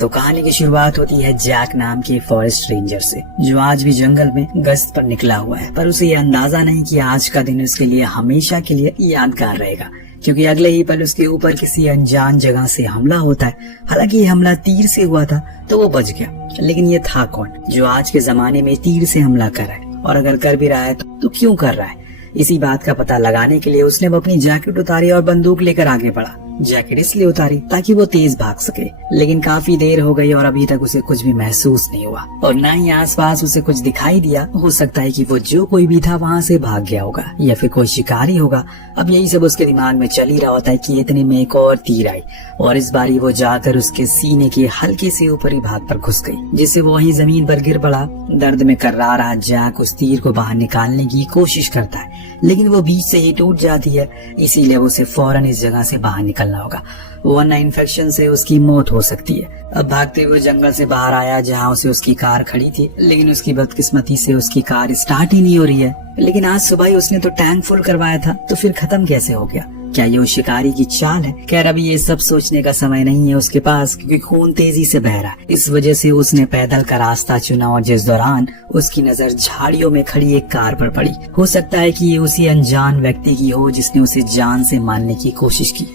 तो कहानी की शुरुआत होती है जैक नाम के फॉरेस्ट रेंजर से, जो आज भी जंगल में गश्त पर निकला हुआ है। पर उसे ये अंदाजा नहीं कि आज का दिन उसके लिए हमेशा के लिए यादगार रहेगा, क्योंकि अगले ही पल उसके ऊपर किसी अनजान जगह से हमला होता है। हालांकि ये हमला तीर से हुआ था तो वो बच गया, लेकिन ये था कौन जो आज के जमाने में तीर से हमला कर रहा है, और अगर कर भी रहा है तो क्यों कर रहा है? इसी बात का पता लगाने के लिए उसने अपनी जैकेट उतारी और बंदूक लेकर आगे बढ़ा। जैकेट इसलिए उतारी ताकि वो तेज भाग सके, लेकिन काफी देर हो गई और अभी तक उसे कुछ भी महसूस नहीं हुआ, और न ही आसपास उसे कुछ दिखाई दिया। हो सकता है कि वो जो कोई भी था वहाँ से भाग गया होगा, या फिर कोई शिकारी होगा। अब यही सब उसके दिमाग में चल ही रहा होता है कि इतने में एक और तीर आई, और इस बारी वो जाकर उसके सीने के हल्के से ऊपरी भाग पर घुस गई, जिससे वो वहीं जमीन पर गिर पड़ा। दर्द में कर्रा रहा जैक उस तीर को बाहर निकालने की कोशिश करता है, लेकिन वो बीच से ही टूट जाती है। इसीलिए उसे फौरन इस जगह से बाहर निकलना होगा, वरना इन्फेक्शन से उसकी मौत हो सकती है। अब भागते हुए जंगल से बाहर आया जहाँ उसे उसकी कार खड़ी थी, लेकिन उसकी बदकिस्मती से उसकी कार स्टार्ट ही नहीं हो रही है। लेकिन आज सुबह ही उसने तो टैंक फुल करवाया था, तो फिर खत्म कैसे हो गया? क्या ये उस शिकारी की चाल है? खैर अभी ये सब सोचने का समय नहीं है उसके पास, क्योंकि खून तेजी से बह रहा है। इस वजह से उसने पैदल का रास्ता चुना, और जिस दौरान उसकी नजर झाड़ियों में खड़ी एक कार पर पड़ी। हो सकता है कि ये उसी अनजान व्यक्ति की हो जिसने उसे जान से मारने की कोशिश की।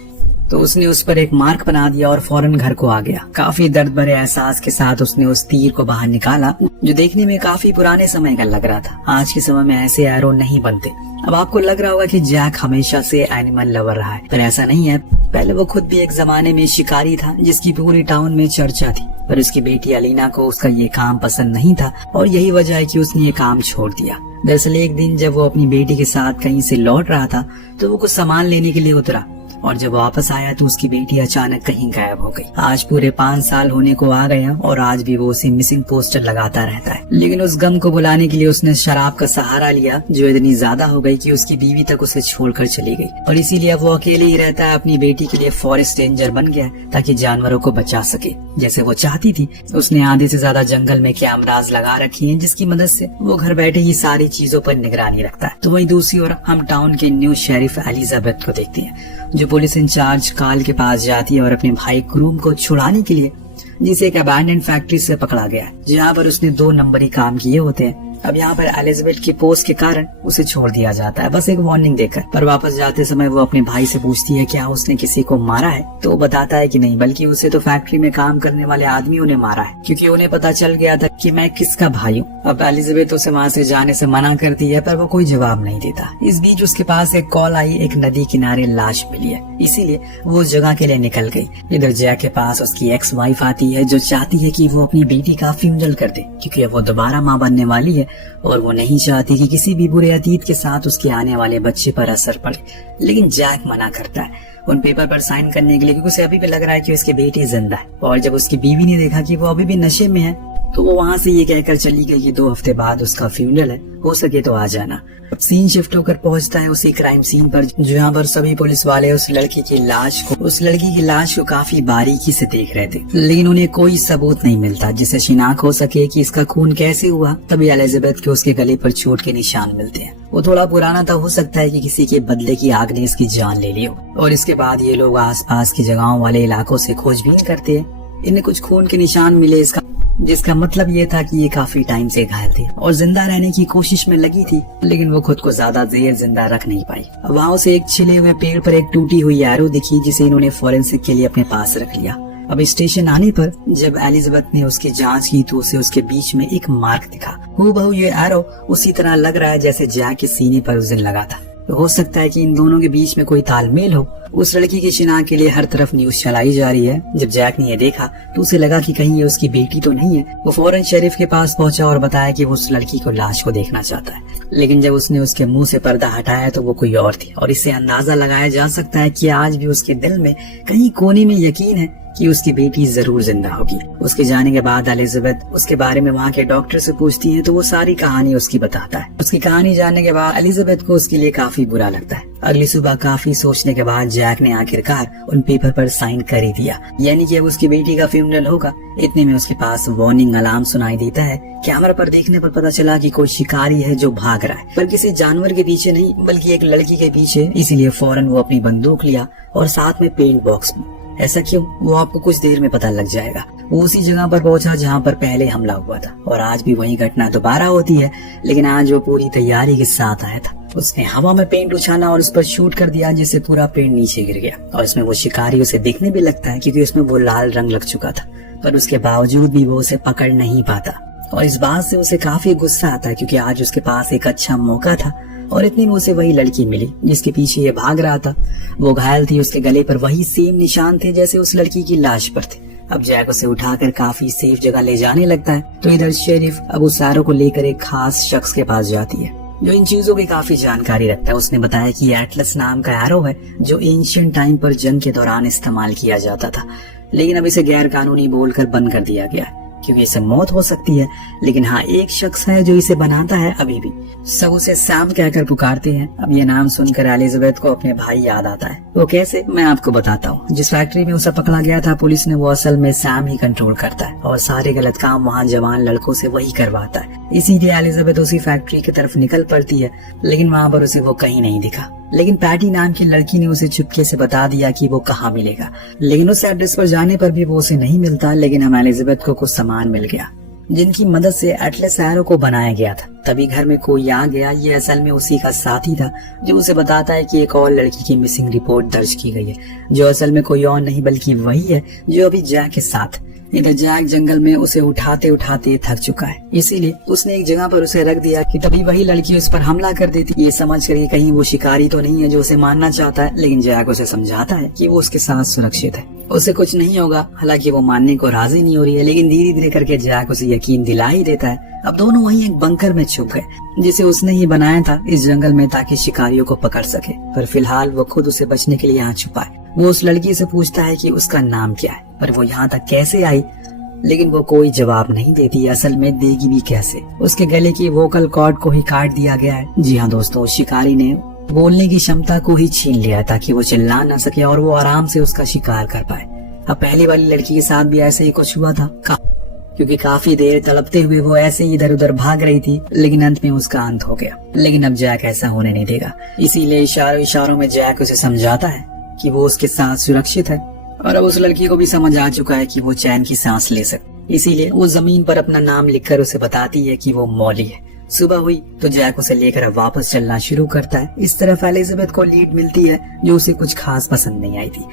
तो उसने उस पर एक मार्क बना दिया और फौरन घर को आ गया। काफी दर्द भरे एहसास के साथ उसने उस तीर को बाहर निकाला, जो देखने में काफी पुराने समय का लग रहा था। आज के समय में ऐसे एरो नहीं बनते। अब आपको लग रहा होगा कि जैक हमेशा से एनिमल लवर रहा है, पर ऐसा नहीं है। पहले वो खुद भी एक जमाने में शिकारी था, जिसकी पूरी टाउन में चर्चा थी। पर उसकी बेटी अलीना को उसका ये काम पसंद नहीं था, और यही वजह है कि उसने ये काम छोड़ दिया। दरअसल एक दिन जब वो अपनी बेटी के साथ कहीं से लौट रहा था, तो वो कुछ सामान लेने के लिए उतरा, और जब वापस आया तो उसकी बेटी अचानक कहीं गायब हो गई। आज पूरे 5 साल होने को आ गए हैं, और आज भी वो उसे मिसिंग पोस्टर लगाता रहता है। लेकिन उस गम को बुलाने के लिए उसने शराब का सहारा लिया, जो इतनी ज्यादा हो गई कि उसकी बीवी तक उसे छोड़कर चली गई, और इसीलिए वो अकेले ही रहता है। अपनी बेटी के लिए फॉरेस्ट रेंजर बन गया ताकि जानवरों को बचा सके, जैसे वो चाहती थी। उसने आधे से ज्यादा जंगल में कैमरास लगा रखी हैं, जिसकी मदद से वो घर बैठे ही सारी चीजों पर निगरानी रखता है। तो वहीं दूसरी ओर हम टाउन के न्यू शेरिफ एलिजाबेथ को देखते हैं, जो पुलिस इंचार्ज काल के पास जाती है और अपने भाई क्रूम को छुड़ाने के लिए, जिसे एक अबैंडन फैक्ट्री से पकड़ा गया है, जहाँ पर उसने 2 नंबरी काम किए होते हैं। अब यहाँ पर एलिजाबेथ की पोस्ट के कारण उसे छोड़ दिया जाता है, बस एक वार्निंग देकर। पर वापस जाते समय वो अपने भाई से पूछती है क्या उसने किसी को मारा है, तो वो बताता है कि नहीं, बल्कि उसे तो फैक्ट्री में काम करने वाले आदमियों ने मारा है, क्योंकि उन्हें पता चल गया था कि मैं किसका भाई हूँ। अब एलिजाबेथ उसे वहाँ से जाने से मना करती है, पर वो कोई जवाब नहीं देता। इस बीच उसके पास एक कॉल आई, एक नदी किनारे लाश मिली है, इसीलिए वो उस जगह के लिए निकल गई। इधर जैक के पास उसकी एक्स वाइफ आती है, जो चाहती है कि वो अपनी बेटी का फ्यूनरल कर दे, क्योंकि अब वो दोबारा माँ बनने वाली है, और वो नहीं चाहती कि किसी भी बुरे अतीत के साथ उसके आने वाले बच्चे पर असर पड़े। लेकिन जैक मना करता है उन पेपर पर साइन करने के लिए, क्योंकि उसे अभी भी लग रहा है कि उसकी बेटी जिंदा है। और जब उसकी बीवी ने देखा कि वो अभी भी नशे में है, तो वो वहाँ से ये कहकर चली गई कि 2 हफ्ते बाद उसका फ्यूनरल है, हो सके तो आ जाना। अब सीन शिफ्ट होकर पहुंचता है उसी क्राइम सीन पर, जहाँ पर सभी पुलिस वाले उस लड़की की लाश को काफी बारीकी से देख रहे थे, लेकिन उन्हें कोई सबूत नहीं मिलता जिससे शिनाख्त हो सके कि इसका खून कैसे हुआ। तभी एलिजाबेथ के उसके गले पर चोट के निशान मिलते हैं। वो थोड़ा पुराना था, हो सकता है कि किसी के बदले की आग ने इसकी जान ले ली हो। और इसके बाद ये लोग आसपास की जगहों वाले इलाकों से खोजबीन करते हैं। इन्हें कुछ खून के निशान मिले, जिसका मतलब ये था कि ये काफी टाइम से घायल थे और जिंदा रहने की कोशिश में लगी थी, लेकिन वो खुद को ज्यादा देर जिंदा रख नहीं पाई। वहाँ से एक छिले हुए पेड़ पर एक टूटी हुई एरो दिखी, जिसे इन्होंने फोरेंसिक के लिए अपने पास रख लिया। अब स्टेशन आने पर जब एलिजाबेथ ने उसकी जांच की, तो उसे उसके बीच में एक मार्क दिखा। हूबहू ये एरो उसी तरह लग रहा है जैसे जैक के सीने पर उस दिन लगा था। तो हो सकता है कि इन दोनों के बीच में कोई तालमेल हो। उस लड़की की शिनाख्त के लिए हर तरफ न्यूज चलाई जा रही है। जब जैक ने ये देखा तो उसे लगा कि कहीं ये उसकी बेटी तो नहीं है। वो फौरन शेरिफ के पास पहुंचा और बताया कि वो उस लड़की को लाश को देखना चाहता है। लेकिन जब उसने उसके मुंह से पर्दा हटाया तो वो कोई और थी, और इससे अंदाजा लगाया जा सकता है कि आज भी उसके दिल में कहीं कोने में यकीन है कि उसकी बेटी जरूर जिंदा होगी। उसके जाने के बाद एलिजाबेथ उसके बारे में वहाँ के डॉक्टर से पूछती है, तो वो सारी कहानी उसकी बताता है। उसकी कहानी जानने के बाद एलिजाबेथ को उसके लिए काफी बुरा लगता है। अगली सुबह काफी सोचने के बाद जैक ने आखिरकार उन पेपर पर साइन कर ही दिया, यानी कि अब उसकी बेटी का फ्यूनरल होगा। इतने में उसके पास वार्निंग अलार्म सुनाई देता है। कैमरा पर देखने पर पता चला कि कोई शिकारी है जो भाग रहा है, पर किसी जानवर के पीछे नहीं बल्कि एक लड़की के पीछे। इसीलिए फौरन वो अपनी बंदूक लिया और साथ में पेंट बॉक्स ऐसा क्यों, वो आपको कुछ देर में पता लग जाएगा। वो उसी जगह पर पहुंचा जहां पर पहले हमला हुआ था और आज भी वही घटना दोबारा होती है, लेकिन आज वो पूरी तैयारी के साथ आया था। उसने हवा में पेंट उछाला और उस पर शूट कर दिया, जिससे पूरा पेंट नीचे गिर गया और इसमें वो शिकारी उसे दिखने भी लगता है क्योंकि उसमें वो लाल रंग लग चुका था, पर उसके बावजूद भी वो उसे पकड़ नहीं पाता और इस बात से उसे काफी गुस्सा आता है क्योंकि आज उसके पास एक अच्छा मौका था और इतने में उसे वही लड़की मिली जिसके पीछे ये भाग रहा था। वो घायल थी, उसके गले पर वही सेम निशान थे जैसे उस लड़की की लाश पर थे। अब जैक उसे उठाकर काफी सेफ जगह ले जाने लगता है तो इधर शेरिफ अब उस एरो को लेकर एक खास शख्स के पास जाती है जो इन चीजों की काफी जानकारी रखता है। उसने बताया कि एटलस नाम का एरो है जो एंशिएंट टाइम पर जंग के दौरान इस्तेमाल किया जाता था, लेकिन अब इसे गैर कानूनी बोलकर बंद कर दिया गया है क्योंकि इसे मौत हो सकती है। लेकिन हाँ, एक शख्स है जो इसे बनाता है अभी भी। सब उसे सैम कहकर पुकारते हैं। अब ये नाम सुनकर एलिजाबेथ को अपने भाई याद आता है। वो कैसे, मैं आपको बताता हूँ। जिस फैक्ट्री में उसे पकड़ा गया था पुलिस ने, वो असल में सैम ही कंट्रोल करता है और सारे गलत काम वहाँ जवान लड़कों से वही करवाता है। इसीलिए एलिजाबेथ उसी फैक्ट्री की तरफ निकल पड़ती है, लेकिन वहाँ पर उसे वो कहीं नहीं दिखा। लेकिन पैटी नाम की लड़की ने उसे चुपके से बता दिया कि वो कहाँ मिलेगा, लेकिन उस एड्रेस पर जाने पर भी वो उसे नहीं मिलता। लेकिन हम एलिजाबेथ को कुछ सामान मिल गया जिनकी मदद से एटलस एरो को बनाया गया था। तभी घर में कोई आ गया। ये असल में उसी का साथी था जो उसे बताता है कि एक और लड़की की मिसिंग रिपोर्ट दर्ज की गई है, जो असल में कोई और नहीं बल्कि वही है जो अभी जैक के साथ। इधर जैक जंगल में उसे उठाते उठाते थक चुका है, इसीलिए उसने एक जगह पर उसे रख दिया कि तभी वही लड़की उस पर हमला कर देती। ये समझ कर कहीं वो शिकारी तो नहीं है जो उसे मारना चाहता है, लेकिन जैक उसे समझाता है कि वो उसके साथ सुरक्षित है, उसे कुछ नहीं होगा। हालांकि वो मानने को राजी नहीं हो रही है, लेकिन धीरे धीरे करके जैक उसे यकीन दिला ही देता है। अब दोनों वहीं एक बंकर में छुप गए जिसे उसने ही बनाया था इस जंगल में ताकि शिकारियों को पकड़ सके, पर फिलहाल वो खुद उसे बचने के लिए यहाँ छुपा है। वो उस लड़की से पूछता है कि उसका नाम क्या है, पर वो यहाँ तक कैसे आई, लेकिन वो कोई जवाब नहीं देती। असल में देगी भी कैसे, उसके गले की वोकल कॉर्ड को ही काट दिया गया है। जी हाँ दोस्तों, शिकारी ने बोलने की क्षमता को ही छीन लिया ताकि वो चिल्ला न सके और वो आराम से उसका शिकार कर पाए। अब पहली वाली लड़की के साथ भी ऐसे ही कुछ हुआ था क्योंकि काफी देर तड़पते हुए वो ऐसे ही इधर उधर भाग रही थी, लेकिन अंत में उसका अंत हो गया। लेकिन अब जैक ऐसा होने नहीं देगा, इसीलिए इशारों में जैक उसे समझाता है कि वो उसके साथ सुरक्षित है और अब उस लड़की को भी समझ आ चुका है कि वो चैन की सांस ले सके। इसीलिए वो जमीन पर अपना नाम लिखकर उसे बताती है कि वो मॉली है। सुबह हुई तो जैक उसे लेकर वापस चलना शुरू करता है। इस तरफ एलिजाबेथ को लीड मिलती है जो उसे कुछ खास पसंद नहीं आई थी।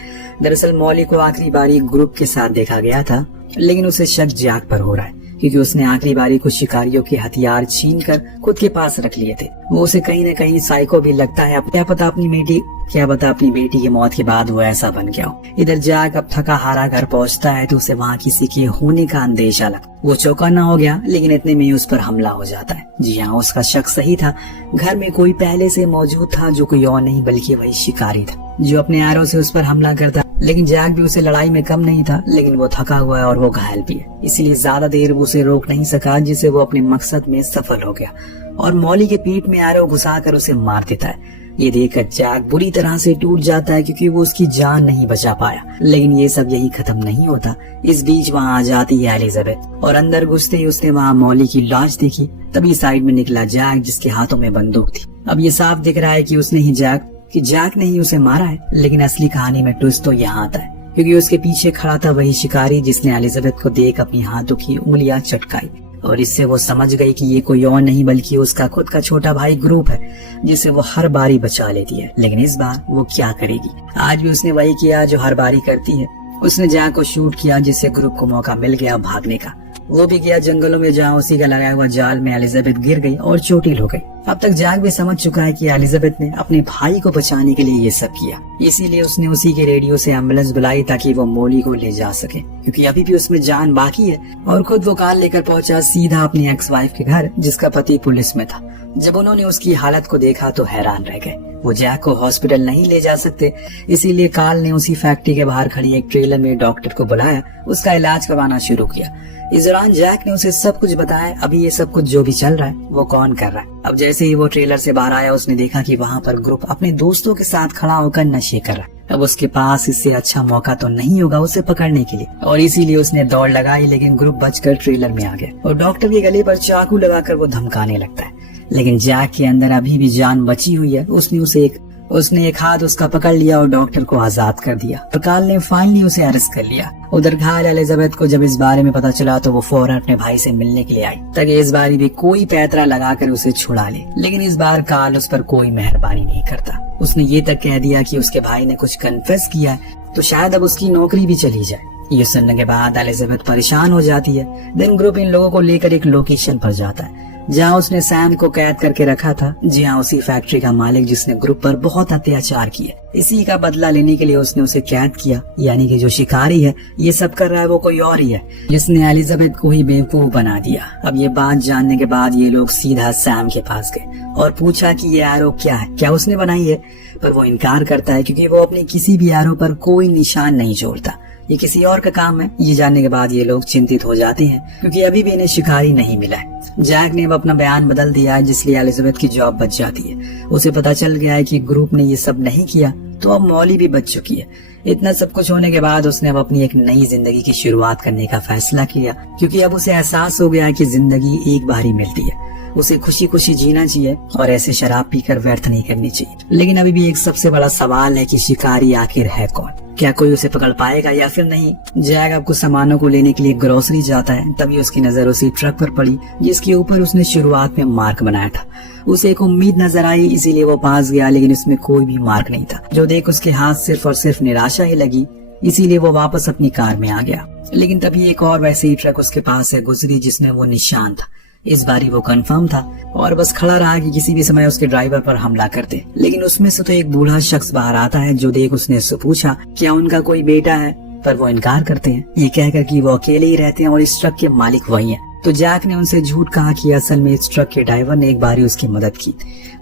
दरअसल मॉली को आखिरी बारी ग्रुप के साथ देखा गया था, लेकिन उसे शक जैक पर हो रहा है क्योंकि उसने आखिरी बारी कुछ शिकारियों के हथियार छीनकर खुद के पास रख लिए थे। वो उसे कहीं न कहीं साइको भी लगता है। क्या पता अपनी बेटी की मौत के बाद वो ऐसा बन गया हो। इधर जैक अब थका हारा घर पहुंचता है तो उसे वहाँ किसी के होने का अंदेशा लगा। वो चौंकाना हो गया, लेकिन इतने में उस पर हमला हो जाता है। जी हाँ, उसका शक सही था। घर में कोई पहले से मौजूद था जो कोई और नहीं बल्कि वही शिकारी था जो अपने एरो से उस पर हमला करता। लेकिन जैक भी उसे लड़ाई में कम नहीं था, लेकिन वो थका हुआ है और वो घायल भी है, इसीलिए ज्यादा देर वो उसे रोक नहीं सका, जिससे वो अपने मकसद में सफल हो गया और मॉली के पीठ में एरो घुसाकर उसे मार देता है। ये देखकर जैक बुरी तरह से टूट जाता है क्योंकि वो उसकी जान नहीं बचा पाया। लेकिन ये सब यही खत्म नहीं होता। इस बीच वहाँ आ जाती है एलिजाबेथ और अंदर घुसते ही उसने वहाँ मॉली की लाश देखी। तभी साइड में निकला जैक जिसके हाथों में बंदूक थी। अब ये साफ दिख रहा है कि जैक ने ही उसे मारा है, लेकिन असली कहानी में ट्विस्ट तो यहाँ आता है क्योंकि उसके पीछे खड़ा था वही शिकारी जिसने एलिजाबेथ को देख अपनी हाथों की उंगलियां चटकाई और इससे वो समझ गई कि ये कोई और नहीं बल्कि उसका खुद का छोटा भाई ग्रुप है जिसे वो हर बारी बचा लेती है। लेकिन इस बार वो क्या करेगी? आज भी उसने वही किया जो हर बारी करती है। उसने जैक को शूट किया जिससे ग्रुप को मौका मिल गया भागने का। वो भी गया जंगलों में जहाँ उसी का लगाया हुआ जाल में एलिजाबेथ गिर गई और चोटिल हो गई। अब तक जैक भी समझ चुका है कि एलिजाबेथ ने अपने भाई को बचाने के लिए ये सब किया, इसीलिए उसने उसी के रेडियो से एम्बुलेंस बुलाई ताकि वो मॉली को ले जा सके क्योंकि अभी भी उसमें जान बाकी है। और खुद वो कार लेकर पहुंचा सीधा अपनी एक्स वाइफ के घर जिसका पति पुलिस में था। जब उन्होंने उसकी हालत को देखा तो हैरान रह गए। वो जैक को हॉस्पिटल नहीं ले जा सकते, इसीलिए कार्ल ने उसी फैक्ट्री के बाहर खड़ी एक ट्रेलर में डॉक्टर को बुलाया, उसका इलाज करवाना शुरू किया। इस दौरान जैक ने उसे सब कुछ बताया, अभी ये सब कुछ जो भी चल रहा है वो कौन कर रहा है। अब जैसे ही वो ट्रेलर से बाहर आया उसने देखा कि वहाँ पर ग्रुप अपने दोस्तों के साथ खड़ा होकर नशे कर रहा है। अब उसके पास इससे अच्छा मौका तो नहीं होगा उसे पकड़ने के लिए और इसीलिए उसने दौड़ लगाई, लेकिन ग्रुप बचकर ट्रेलर में आ गया और डॉक्टर के गले पर चाकू लगाकर वो धमकाने लगता है। लेकिन जैक के अंदर अभी भी जान बची हुई है। उसने उसे एक उसने एक हाथ उसका पकड़ लिया और डॉक्टर को आजाद कर दिया और कार्ल ने फाइनली उसे अरेस्ट कर लिया। उधर घायल एलिजाबेथ को जब इस बारे में पता चला तो वो फौरन अपने भाई से मिलने के लिए आई ताकि इस बार भी कोई पैतरा लगाकर उसे छुड़ा ले। लेकिन इस बार कार्ल उस पर कोई मेहरबानी नहीं करता। उसने ये तक कह दिया कि उसके भाई ने कुछ कन्फेस किया तो शायद अब उसकी नौकरी भी चली जाए। ये सुनने के बाद एलिजाबेथ परेशान हो जाती है। देन ग्रुप इन लोगों को लेकर एक लोकेशन पर जाता है जहाँ उसने सैम को कैद करके रखा था। जी हाँ, उसी फैक्ट्री का मालिक जिसने ग्रुप पर बहुत अत्याचार किए। इसी का बदला लेने के लिए उसने उसे कैद किया। यानी कि जो शिकारी है ये सब कर रहा है वो कोई और ही है जिसने एलिजाबेथ को ही बेवकूफ बना दिया। अब ये बात जानने के बाद ये लोग सीधा सैम के पास गए और पूछा कि ये एरो क्या है, क्या उसने बनाई है। पर वो इनकार करता है क्योंकि वो अपनी किसी भी एरो पर कोई निशान नहीं छोड़ता। ये किसी और का काम है। ये जानने के बाद ये लोग चिंतित हो जाते हैं क्योंकि अभी भी इन्हें शिकारी नहीं मिला है। जैक ने अब अपना बयान बदल दिया है जिसलिए एलिजाबेथ की जॉब बच जाती है। उसे पता चल गया है कि ग्रुप ने ये सब नहीं किया तो अब मॉली भी बच चुकी है। इतना सब कुछ होने के बाद उसने अब अपनी एक नई जिंदगी की शुरुआत करने का फैसला किया क्योंकि अब उसे एहसास हो गया कि जिंदगी एक बार ही मिलती है। उसे खुशी खुशी जीना चाहिए और ऐसे शराब पीकर व्यर्थ नहीं करनी चाहिए। लेकिन अभी भी एक सबसे बड़ा सवाल है कि शिकारी आखिर है कौन, क्या कोई उसे पकड़ पाएगा या फिर नहीं। जैक अब कुछ सामानों को लेने के लिए ग्रोसरी जाता है, तभी उसकी नजर उसी ट्रक पर पड़ी जिसके ऊपर उसने शुरुआत में मार्क बनाया था। उसे एक उम्मीद नजर आई इसीलिए वो पास गया, लेकिन उसमें कोई भी मार्क नहीं था। जो देख उसके हाथ सिर्फ और सिर्फ निराशा ही लगी, इसीलिए वो वापस अपनी कार में आ गया। लेकिन तभी एक और वैसे ही ट्रक उसके पास से गुजरी जिसमें वो निशान था। इस बारी वो कंफर्म था और बस खड़ा रहा कि किसी भी समय उसके ड्राइवर पर हमला कर दे। लेकिन उसमें से तो एक बूढ़ा शख्स बाहर आता है। जो देख उसने उससे पूछा क्या उनका कोई बेटा है, पर वो इनकार करते हैं ये कहकर कि वो अकेले ही रहते हैं और इस ट्रक के मालिक वही हैं। तो जैक ने उनसे झूठ कहा कि असल में इस ट्रक के ड्राइवर ने एक बारी उसकी मदद की।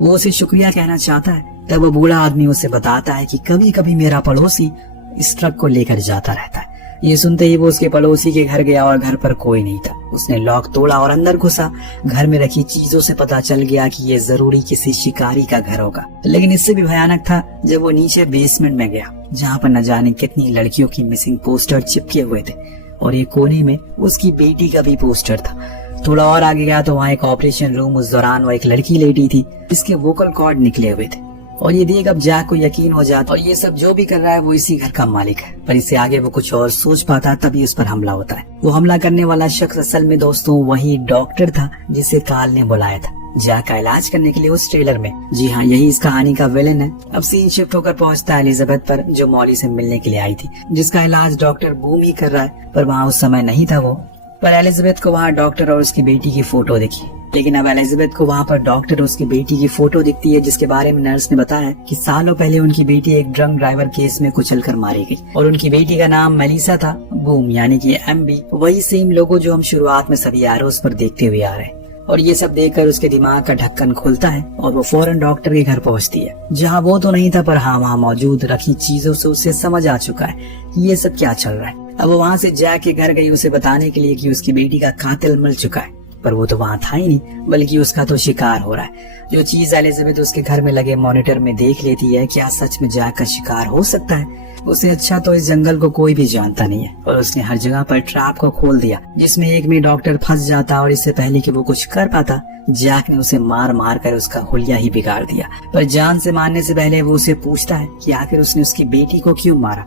वो उसे शुक्रिया कहना चाहता है। तब वो बूढ़ा आदमी उसे बताता है कि कभी कभी मेरा पड़ोसी इस ट्रक को लेकर जाता रहता है। ये सुनते ही वो उसके पड़ोसी के घर गया और घर पर कोई नहीं था। उसने लॉक तोड़ा और अंदर घुसा। घर में रखी चीजों से पता चल गया कि ये जरूरी किसी शिकारी का घर होगा। लेकिन इससे भी भयानक था जब वो नीचे बेसमेंट में गया जहाँ पर न जाने कितनी लड़कियों की मिसिंग पोस्टर चिपके हुए थे और एक कोने में उसकी बेटी का भी पोस्टर था। थोड़ा और आगे गया तो वहाँ एक ऑपरेशन रूम, उस दौरान वो एक लड़की लेटी थी जिसके वोकल कॉर्ड निकले हुए थे। और ये देख अब जैक को यकीन हो जाता और ये सब जो भी कर रहा है वो इसी घर का मालिक है। पर इससे आगे वो कुछ और सोच पाता तभी उस पर हमला होता है। वो हमला करने वाला शख्स असल में दोस्तों वही डॉक्टर था जिसे कार्ल ने बुलाया था जैक का इलाज करने के लिए उस ट्रेलर में। जी हाँ, यही इस कहानी का विलेन है। अब सीन शिफ्ट होकर पहुंचता है एलिजाबेथ पर जो मॉली से मिलने के लिए आई थी, जिसका इलाज डॉक्टर बूम ही कर रहा है। पर वहाँ उस समय नहीं था वो। पर एलिजाबेथ को वहाँ डॉक्टर और उसकी बेटी की फोटो दिखी। लेकिन अब एलिजाबेथ को वहाँ पर डॉक्टर और उसकी बेटी की फोटो दिखती है जिसके बारे में नर्स ने बताया कि सालों पहले उनकी बेटी एक ड्रंक ड्राइवर केस में कुचल कर मारी गई और उनकी बेटी का नाम मेलिसा था। बूम यानी कि MB, वही सेम लोगो जो हम शुरुआत में सभी एरोस पर देखते हुए आ रहे हैं। और ये सब देखकर उसके दिमाग का ढक्कन खुलता है और वो फौरन डॉक्टर के घर पहुंचती है जहाँ वो तो नहीं था पर हाँ वहाँ मौजूद रखी चीजों से उसे समझ आ चुका है कि ये सब क्या चल रहा है। अब वो वहाँ से जैक के घर गई उसे बताने के लिए कि उसकी बेटी का कातिल मिल चुका है। पर वो तो वहाँ था ही नहीं बल्कि उसका तो शिकार हो रहा है। जो चीज एलिजाबेथ उसके घर में लगे मॉनिटर में देख लेती है, क्या सच में जैक का शिकार हो सकता है? उससे अच्छा तो इस जंगल को कोई भी जानता नहीं है और उसने हर जगह पर ट्रैप को खोल दिया जिसमें एक में डॉक्टर फंस जाता और इससे पहले कि वो कुछ कर पाता जैक ने उसे मार मार कर उसका हुलिया ही बिगाड़ दिया। पर जान से मारने से पहले वो उसे पूछता है कि आखिर उसने उसकी बेटी को क्यों मारा।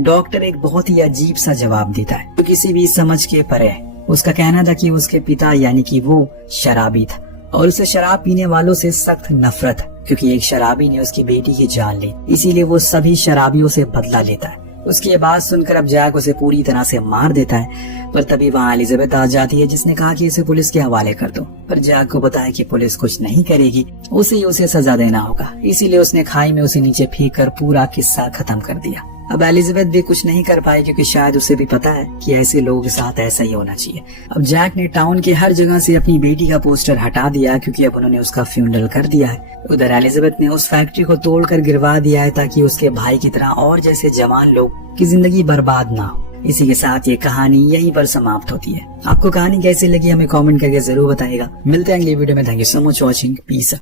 डॉक्टर एक बहुत ही अजीब सा जवाब देता है जो किसी भी समझ के परे है। उसका कहना था कि उसके पिता यानी कि वो शराबी था और उसे शराब पीने वालों से सख्त नफरत है क्योंकि एक शराबी ने उसकी बेटी की जान ली, इसीलिए वो सभी शराबियों से बदला लेता है। उसकी ये बात सुनकर अब जैक उसे पूरी तरह से मार देता है। पर तभी वहाँ एलिजाबेथ आ जाती है जिसने कहा कि इसे पुलिस के हवाले कर दो। पर जैक को पता है कि पुलिस कुछ नहीं करेगी, उसे सजा देना होगा। इसीलिए उसने खाई में उसे नीचे फेंक कर पूरा किस्सा खत्म कर दिया। अब एलिजाबेथ भी कुछ नहीं कर पाई क्योंकि शायद उसे भी पता है कि ऐसे लोगों के साथ ऐसा ही होना चाहिए। अब जैक ने टाउन के हर जगह से अपनी बेटी का पोस्टर हटा दिया क्योंकि अब उन्होंने उसका फ्यूनरल कर दिया है। उधर एलिजाबेथ ने उस फैक्ट्री को तोड़कर गिरवा दिया है ताकि उसके भाई की तरह और जैसे जवान लोग की जिंदगी बर्बाद ना हो। इसी के साथ ये कहानी यहीं पर समाप्त होती है। आपको कहानी कैसी लगी हमें कमेंट करके जरूर बताइएगा। मिलते हैं अगली वीडियो में। Thank you so much watching. Piece.